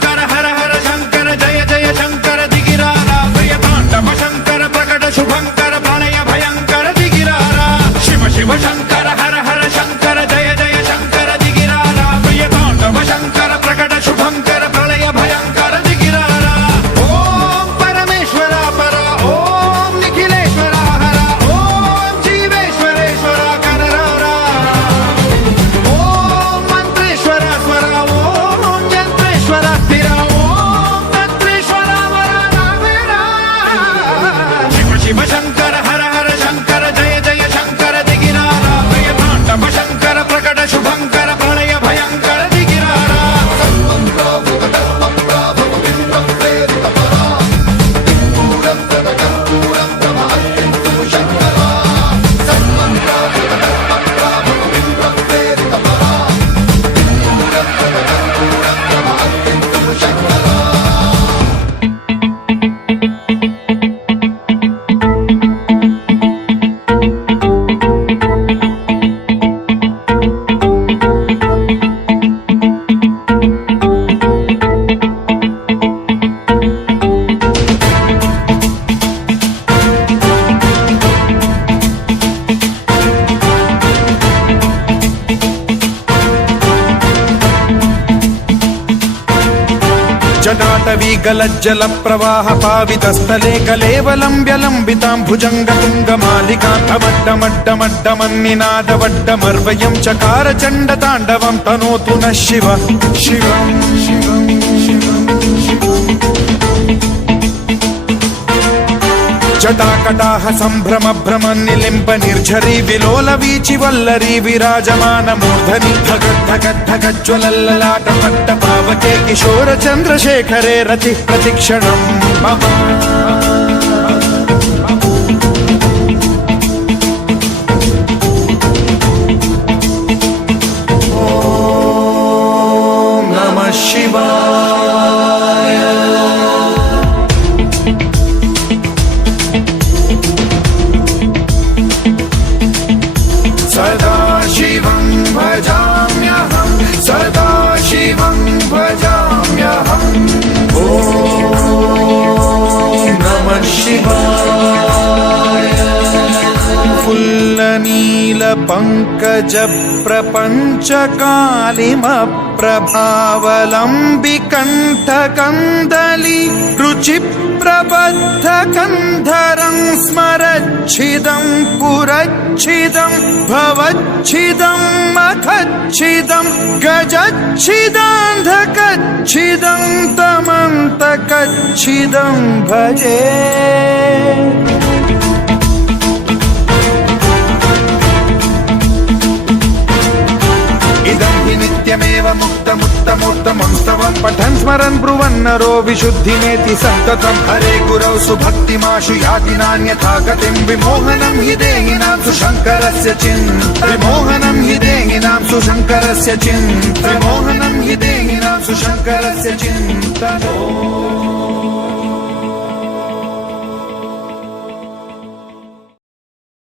శంకర హర హర శంకర జయ జయ శంకర దిగిరారా ప్రియ తాండవ శంకర ప్రకట శుభంకర ప్రళయ భయంకర దిగిరారా శివ శివ శంకర హర హర శంకర జయ జయ శంకర దిగిరారా ప్రియ తాండవ శంకర ప్రకట శుభంకర ప్రళయ భయంకర దిగిరారా ఓం పరమేశ్వర పర ఓం నిఖిలేశ్వర హర ఓం జీవేశ్వరేశ్వర కరరారా ఓం మంత్రేశ్వర స్వర ఓం యంత్రేశ్వర స్థిర ఓం తంత్రేశ్వర వర నావేరా శివ శివ శంకర హర హర శంకర జయ జయ శంకర దిగిరారా ప్రియ తాండవ శంకర ప్రకట శుభంకర ప్రళయ భయంకర దిగిరారా జటాటవీ గలజ్జల ప్రవాహ పావితస్థలే కలేవలం వ్యలంబితాం భుజంగ తుంగమాలికాంతమడ్డమడ్డమడ్డమన్నినాదవడ్డమర్వయం చకార చండ తాండవం తనోతు న శివ శివం శివం శివం జటాకటాహ సంభ్రమ భ్రమ నిలింప నిర్ఝరీ విలోల వీచి వల్లరీ విరాజమాన మూర్ధని ధగద్ధగద్ధగజ్వలల్లలాట పట్ట పావకే కిశోర చంద్రశేఖరే రతి ప్రతిక్షణం మమ ఓం నమః శివాయ సదాశివం భజామ్యహం సదాశివం భజామ్యహం ఓం నమః శివాయ ఫుల్ల నీల పంకజ ప్రపంచ కాళిమ ప్రభావలంబి కంఠ కందలి రుచి ప్రబద్ధ కంధరం స్మరచ్చిదం పురచ్చిదం భవచ్చిదం మఖచ్చిదం గజచ్చిదాంధకచ్చిదం తమంతకచ్చిదం భజే ఇదం హి నిత్యమేవ ముక్తముత్తమూర్తమం పఠన్ స్మరన్ బ్రువన్నరో విశుద్ధినేతి సంతతం హరే గురౌ సుభక్తిమాశు యాతి నాన్యథా గతిం విమోహనం హి దేహినాం సుశంకరస్య చింత విమోహనం హి దేహినాం సుశంకరస్య చింత విమోహనం హి దేహినాం సుశంకరస్య చింత